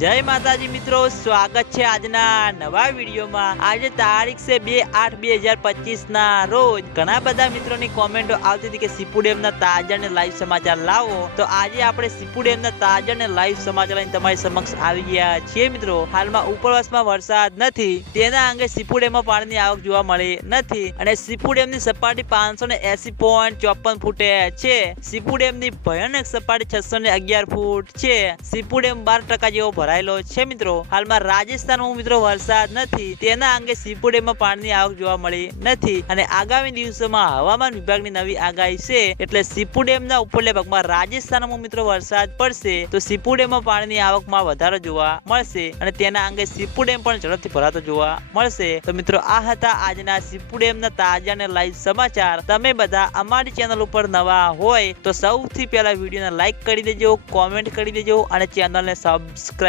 જય માતાજી મિત્રો, સ્વાગત છે આજના નવા વિડીયોમાં. આજે તારીખ છે બે આઠ બે હજાર પચીસ ના રોજ ઘણા બધા મિત્રોની કોમેન્ટો આવતી હતી કે સીપુ ડેમના તાજા ને લાઈવ સમાચાર લાવો. તો આજે આપણે સીપુ ડેમના તાજા ને લાઈવ સમાચાર લઈને તમારી સમક્ષ આવી ગયા છીએ મિત્રો. હાલમાં ઉપરવાસમાં વરસાદ નથી. તેના અંગે સીપુ ડેમમાં પાણીની આવક જોવા મળી નથી. અને સીપુ ડેમની સપાટી પાંચસો ને એસી પોઈન્ટ ચોપન ફૂટે છે. સીપુ ડેમની ભયાનક સપાટી છસો ને અગિયાર ફૂટ છે. સીપુ ડેમ બાર ટકા જેવો ભરાયેલો છે મિત્રો. હાલમાં રાજસ્થાનમાં મિત્રો વરસાદ નથી. તેના અંગે સીપુ ડેમમાં પાણીની આવક જોવા મળી નથી. અને આગામી દિવસોમાં હવામાન વિભાગની નવી આગાહી છે. એટલે સીપુ ડેમના ઉપરલે ભાગમાં રાજસ્થાનમાં મિત્રો વરસાદ પડશે, તો સીપુ ડેમમાં પાણીની આવકમાં વધારો જોવા મળશે. અને તેના અંગે સીપુ ડેમ પણ ઝડપથી ભરાતો જોવા મળશે. તો મિત્રો, આ હતા આજના સીપુ ડેમના તાજા અને લાઈવ સમાચાર. તમે બધા અમારી ચેનલ ઉપર નવા હોય, તો સૌથી પહેલા વિડીયોને લાઈક કરી દેજો, કોમેન્ટ કરી દેજો અને ચેનલને